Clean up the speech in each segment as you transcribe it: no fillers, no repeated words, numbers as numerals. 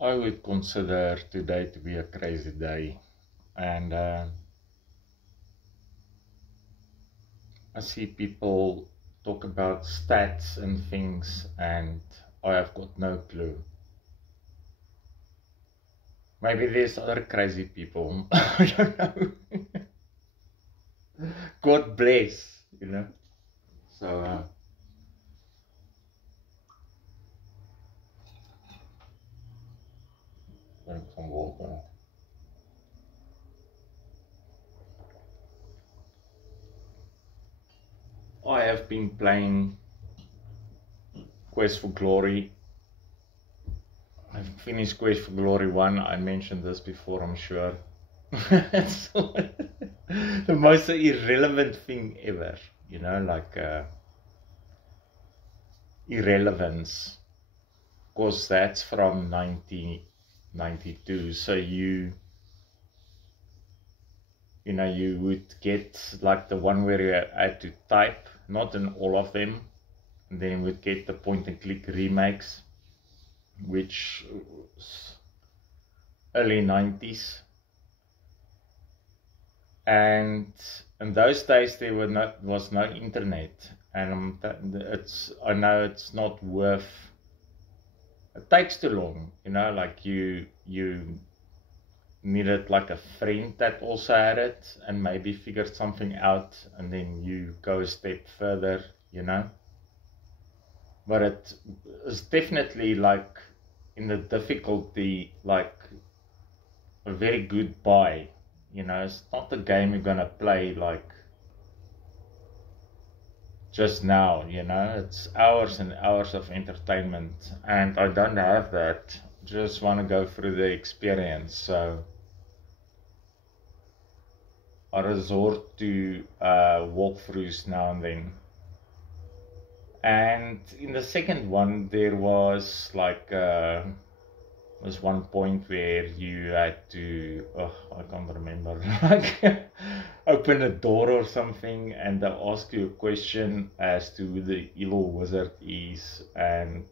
I would consider today to be a crazy day, and I see people talk about stats and things, and I have got no clue. Maybe there's other crazy people. I don't know. God bless, you know. So, drink some water. I have been playing Quest for Glory. I've finished Quest for Glory 1. I mentioned this before, I'm sure. It's the most irrelevant thing ever, you know, like irrelevance, because that's from 1992. So you know, you would get like the one where you had to type, not in all of them, and then you would get the point and click remakes, which was early 90s. And in those days there was no internet, and I know it's not worth. It takes too long, you know. Like you needed like a friend that also had it and maybe figured something out, and then you go a step further, you know. But it is definitely like in the difficulty, like a very good buy. You know, it's not the game you're gonna play like just now, you know. It's hours and hours of entertainment, and I don't have that. Just want to go through the experience, so I resort to walkthroughs now and then. And in the second one, there was like was one point where you had to, oh, I can't remember, like open a door or something, and they ask you a question as to who the evil wizard is, and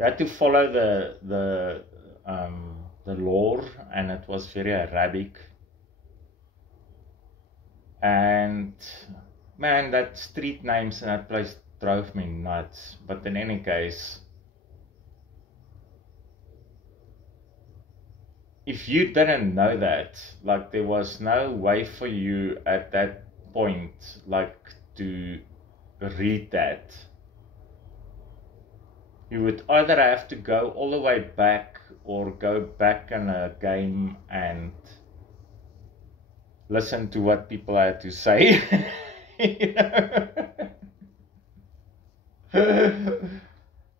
you had to follow the lore, and it was very Arabic. And man, that street names in that place drove me nuts. But in any case, if you didn't know that, like there was no way for you at that point, like to read that, you would either have to go all the way back or go back in a game and listen to what people had to say. You know?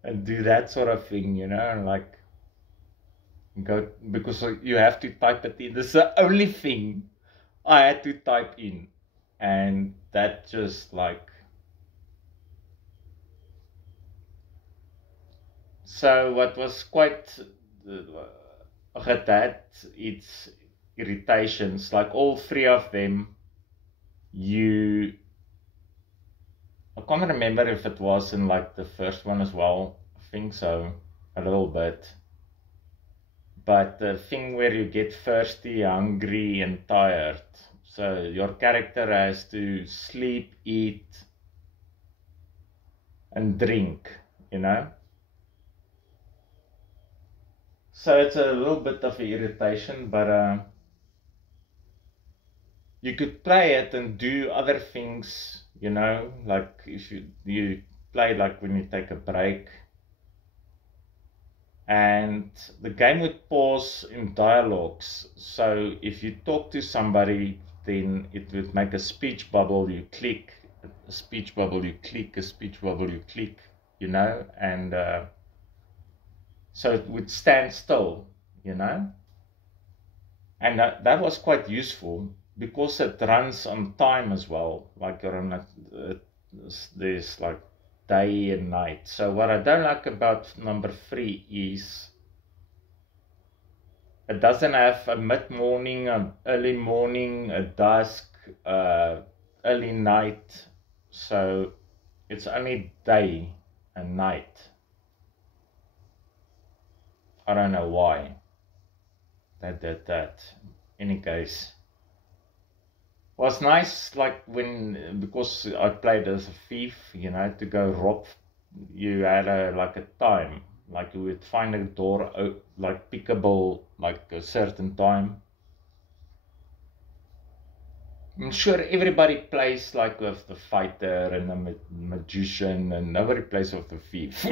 And do that sort of thing, you know, and like go, because you have to type it in. This is the only thing I had to type in, and that just like, so what was quite had that its irritations, like all three of them. You, I can't remember if it was in like the first one as well. I think so, a little bit. But the thing where you get thirsty, hungry, and tired. So your character has to sleep, eat, and drink, you know? So it's a little bit of an irritation, but you could play it and do other things, you know? Like if you play like when you take a break, and the game would pause in dialogues. So if you talk to somebody, then it would make a speech bubble. You click a speech bubble, you click a speech bubble, you click, you know, and so it would stand still, you know, and that was quite useful because it runs on time as well. Like you're on there's like day and night. So what I don't like about number 3 is it doesn't have a mid-morning, an early morning, a dusk, early night. So it's only day and night. I don't know why they did that. Any case, was nice, like when, because I played as a thief, you know, to go rob, you had like a time, like you would find a door like pickable like a certain time. I'm sure everybody plays like with the fighter and the magician, and nobody plays with the thief.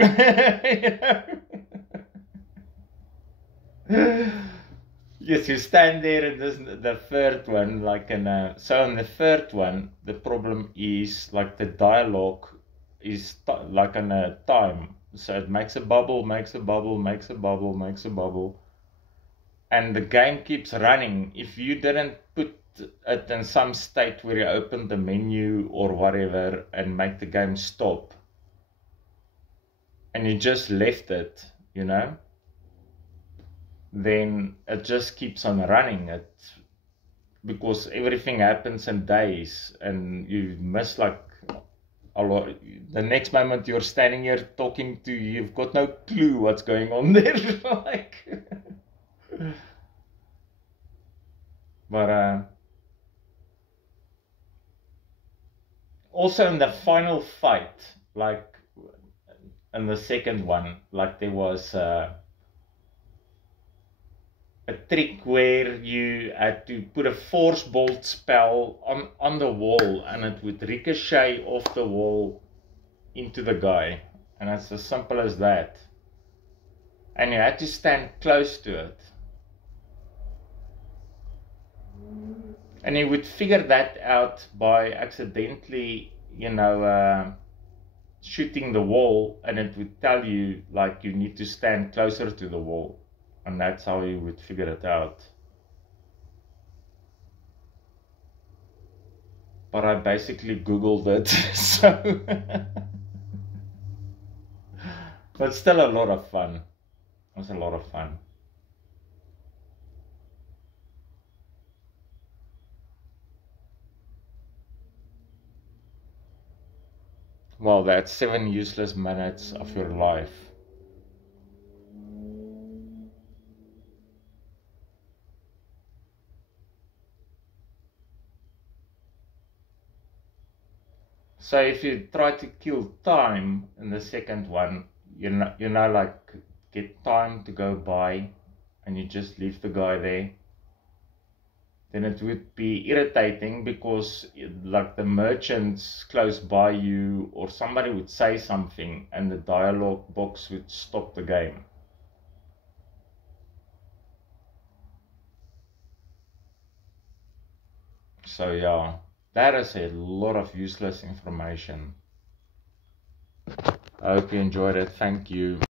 Yes, you stand there, and this the third one, like so in the third one, the problem is like the dialogue is like in a time, so it makes a bubble, makes a bubble, makes a bubble, makes a bubble, and the game keeps running. If you didn't put it in some state where you open the menu or whatever and make the game stop, and you just left it, you know, then it just keeps on running. It, because everything happens in days, and you miss like a lot. The next moment you're standing here talking to, you've got no clue what's going on there. Like, but also in the final fight, like in the second one, like there was a trick where you had to put a force bolt spell on the wall, and it would ricochet off the wall into the guy, and it's as simple as that, and you had to stand close to it, and you would figure that out by accidentally, you know, shooting the wall, and it would tell you like you need to stand closer to the wall. And that's how you would figure it out. But I basically Googled it, so. But still a lot of fun. It was a lot of fun. Well, that's 7 useless minutes of your life. So if you try to kill time in the second one, you know, like get time to go by, and you just leave the guy there, then it would be irritating, because like the merchants close by you, or somebody would say something, and the dialogue box would stop the game. So yeah. That is a lot of useless information. I hope you enjoyed it. Thank you.